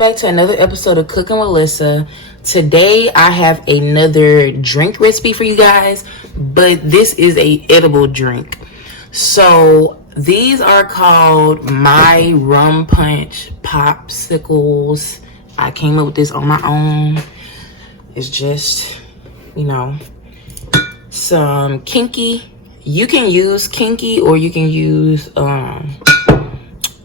Back to another episode of Cooking with Lyssa. Today I have another drink recipe for you guys, but this is a edible drink. So these are called my rum punch popsicles. I came up with this on my own. It's just, you know, some kinky. You can use kinky or you can use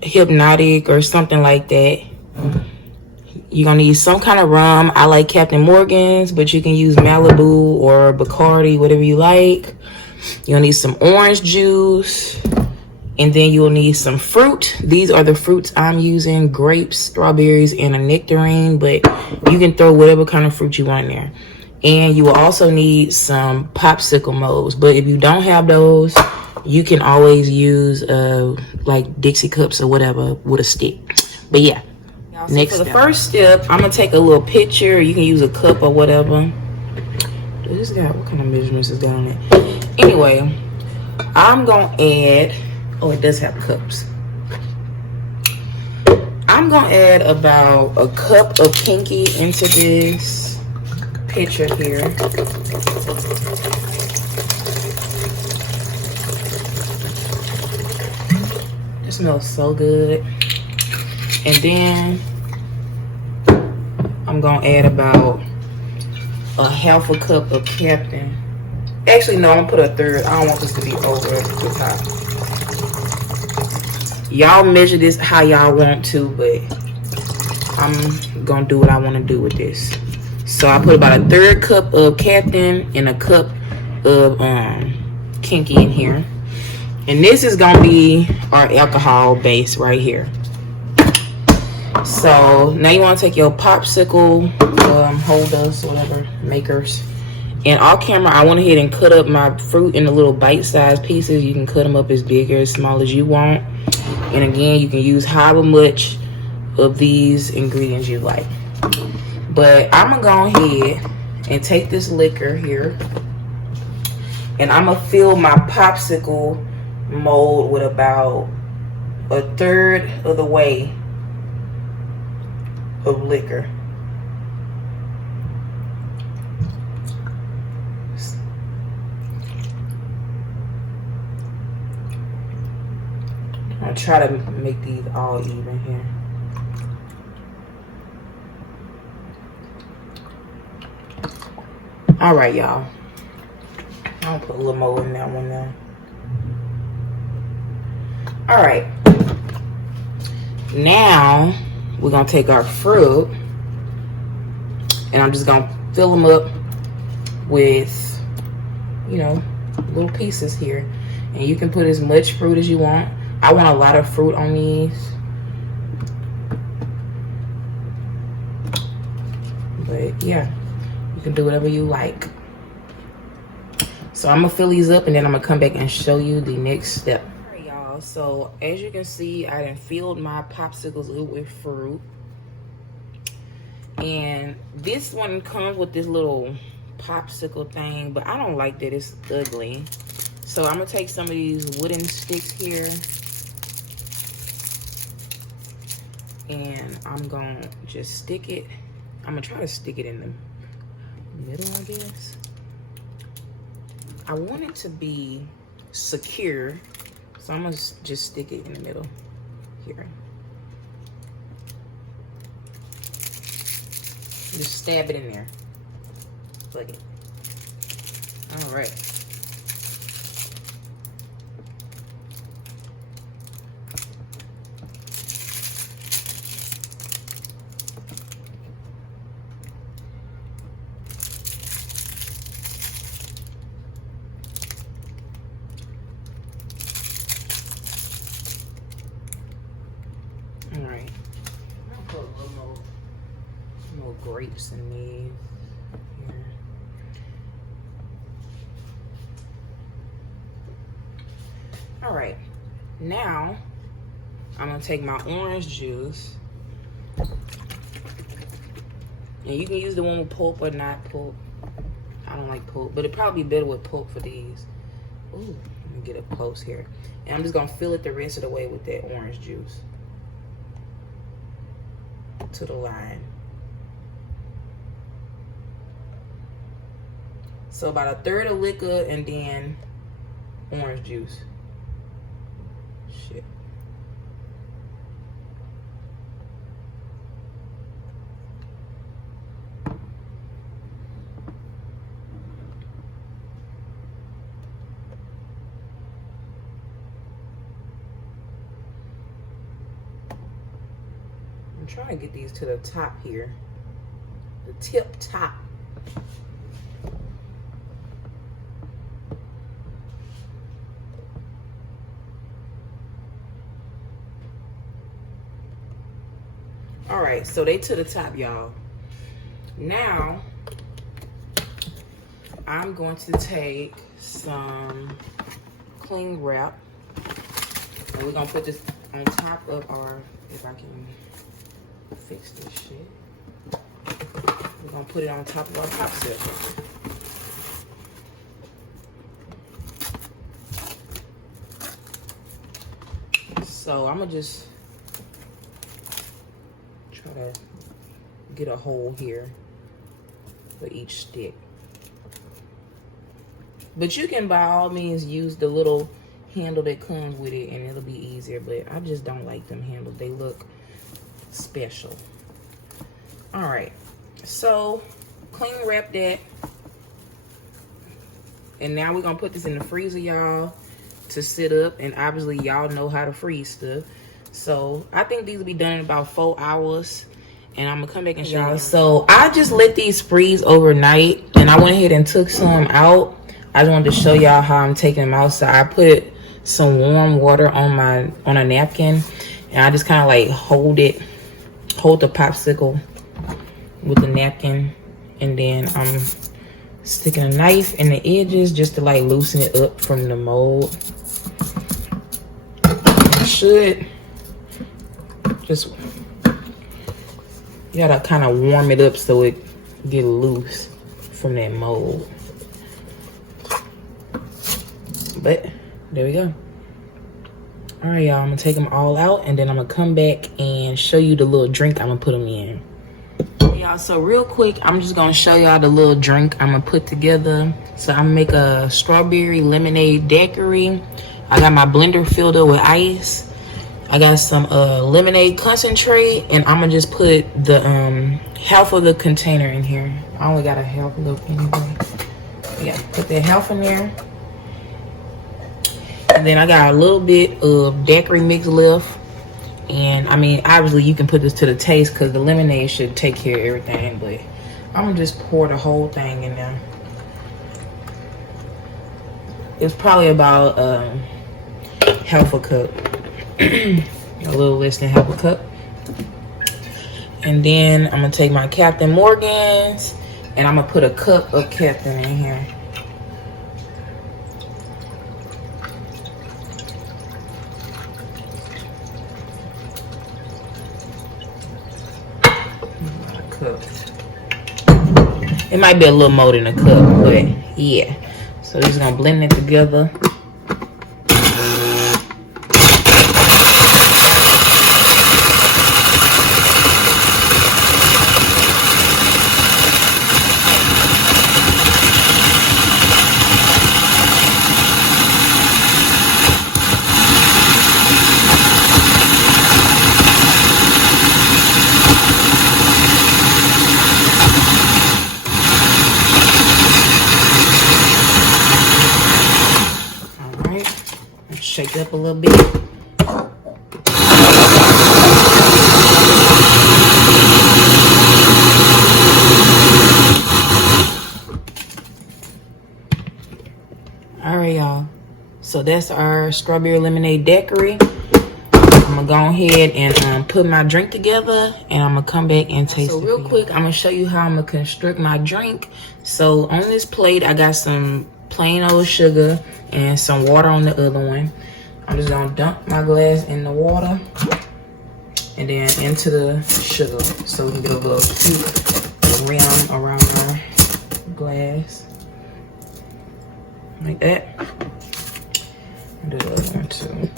hypnotic or something like that. You're gonna need some kind of rum. I like Captain Morgan's, but you can use Malibu or Bacardi, whatever you like. You'll need some orange juice, and then you'll need some fruit. These are the fruits I'm using: grapes, strawberries, and a nectarine, but you can throw whatever kind of fruit you want in there. And you will also need some popsicle molds, but if you don't have those, you can always use like Dixie cups or whatever with a stick. But yeah. So next, for the first step, I'm gonna take a little pitcher. You can use a cup or whatever. This got, what kind of measurements is got on it? Anyway, I'm gonna add, oh, it does have cups. I'm gonna add about a cup of kinky into this pitcher here. It smells so good. And then I'm gonna add about a half a cup of Captain. Actually, no, I'm gonna put a third. I don't want this to be over the top. Y'all measure this how y'all want to, but I'm gonna do what I want to do with this. So I put about a third cup of Captain and a cup of kinky in here. And this is gonna be our alcohol base right here. So now you want to take your popsicle holders, whatever, makers. And off camera, I went ahead and cut up my fruit into little bite-sized pieces. You can cut them up as big or as small as you want. And again, you can use however much of these ingredients you like. But I'm going to go ahead and take this liquor here. And I'm going to fill my popsicle mold with about a third of the way of liquor. I'll try to make these all even here. All right, y'all. I'll put a little more in that one now. All right. Now we're gonna take our fruit, and I'm just gonna fill them up with, you know, little pieces here. And you can put as much fruit as you want. I want a lot of fruit on these. But yeah, you can do whatever you like. So I'm gonna fill these up, and then I'm gonna come back and show you the next step. All right, y'all. So as you can see, I done filled my popsicles up with fruit. And this one comes with this little popsicle thing, but I don't like that. It's ugly. So I'm gonna take some of these wooden sticks here, and I'm gonna just stick it. I'm gonna try to stick it in the middle, I guess. I want it to be secure, so I'm gonna just stick it in the middle here. Just stab it in there. Plug it. All right. All right. I'll put a little more grapes in these here. All right, now I'm gonna take my orange juice, and you can use the one with pulp or not pulp. I don't like pulp, but it'd probably be better with pulp for these. Ooh, let me get up close here. And I'm just gonna fill it the rest of the way with that orange juice. to the line. So about a third of liquor and then orange juice. Shit. I'm trying to get these to the top here. The tip top. All right, so they to the top, y'all. Now, I'm going to take some cling wrap, and we're gonna put this on top of our, if I can fix this shit. We're gonna put it on top of our popsicle. So I'm gonna just try to get a hole here for each stick. But you can by all means use the little handle that comes with it and it'll be easier, but I just don't like them handles. They look special. All right, so cling wrap that. And now we're gonna put this in the freezer, y'all, to sit up. And obviously y'all know how to freeze stuff. So I think these will be done in about 4 hours. And I'm gonna come back and show y'all. So I just let these freeze overnight and I went ahead and took some out. I just wanted to show y'all how I'm taking them out. So I put some warm water on a napkin and I just kind of like hold the popsicle with the napkin, and then I'm sticking a knife in the edges just to like loosen it up from the mold. It should just, you gotta kind of warm it up so it get loose from that mold. But there we go. All right, y'all, I'm gonna take them all out and then I'm gonna come back and show you the little drink I'm gonna put them in. Y'all, so real quick, I'm just gonna show y'all the little drink I'm gonna put together. So I'm gonna make a strawberry lemonade daiquiri. I got my blender filled up with ice. I got some lemonade concentrate, and I'm gonna just put the half of the container in here. I only got a half look anyway. Yeah, put that half in there. And then I got a little bit of daiquiri mix left. And I mean, obviously you can put this to the taste because the lemonade should take care of everything, but I'm gonna just pour the whole thing in there. It's probably about half a cup. A little less than half a cup. And then I'm gonna take my Captain Morgan's and I'm gonna put a cup of Captain in here. It might be a little more than a cup, but yeah. So just gonna blend it together. Shake it up a little bit. All right, y'all. So that's our strawberry lemonade daiquiri. I'm gonna go ahead and put my drink together, and I'm gonna come back and taste it. So real quick, I'm gonna show you how I'm gonna construct my drink. So on this plate, I got some plain old sugar and some water on the other one. I'm just gonna dump my glass in the water and then into the sugar so we can get a little cute rim around our glass. Like that. And do the other one too.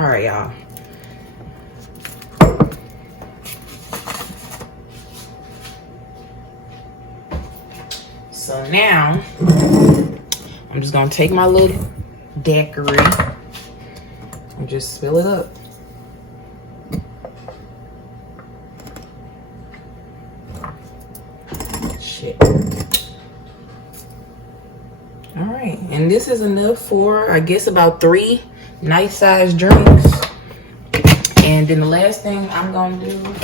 All right, y'all. So now, I'm just gonna take my little daiquiri and just fill it up. Shit. All right, and this is enough for, I guess, about 3 nice sized drinks. And then the last thing I'm gonna do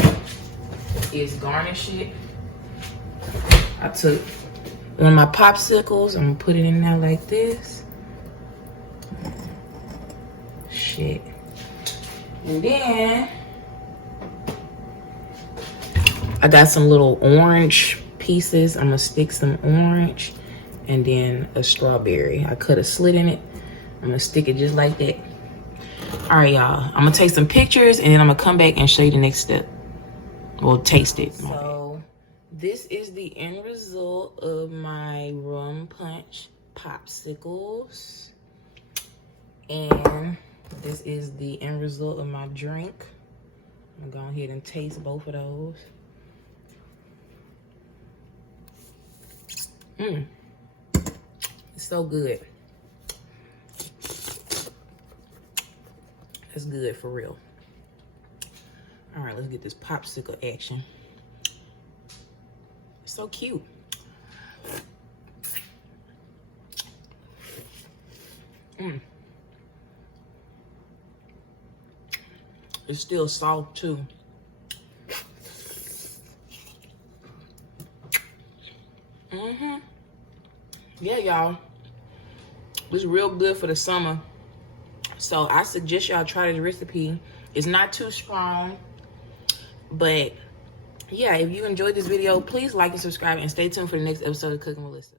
is garnish it. I took one of my popsicles, I'm gonna put it in there like this. Shit. And then I got some little orange pieces. I'm gonna stick some orange and then a strawberry. I cut a slit in it. I'm gonna stick it just like that. All right, y'all. I'm gonna take some pictures and then I'm gonna come back and show you the next step. We'll taste it. So this is the end result of my rum punch popsicles. And this is the end result of my drink. I'm gonna go ahead and taste both of those. It's so good. It's good for real. All right, let's get this popsicle action. It's so cute. It's still soft too. Yeah, y'all. It's real good for the summer. So I suggest y'all try this recipe. It's not too strong, but yeah, if you enjoyed this video, please like and subscribe and stay tuned for the next episode of Cooking with Lyssa.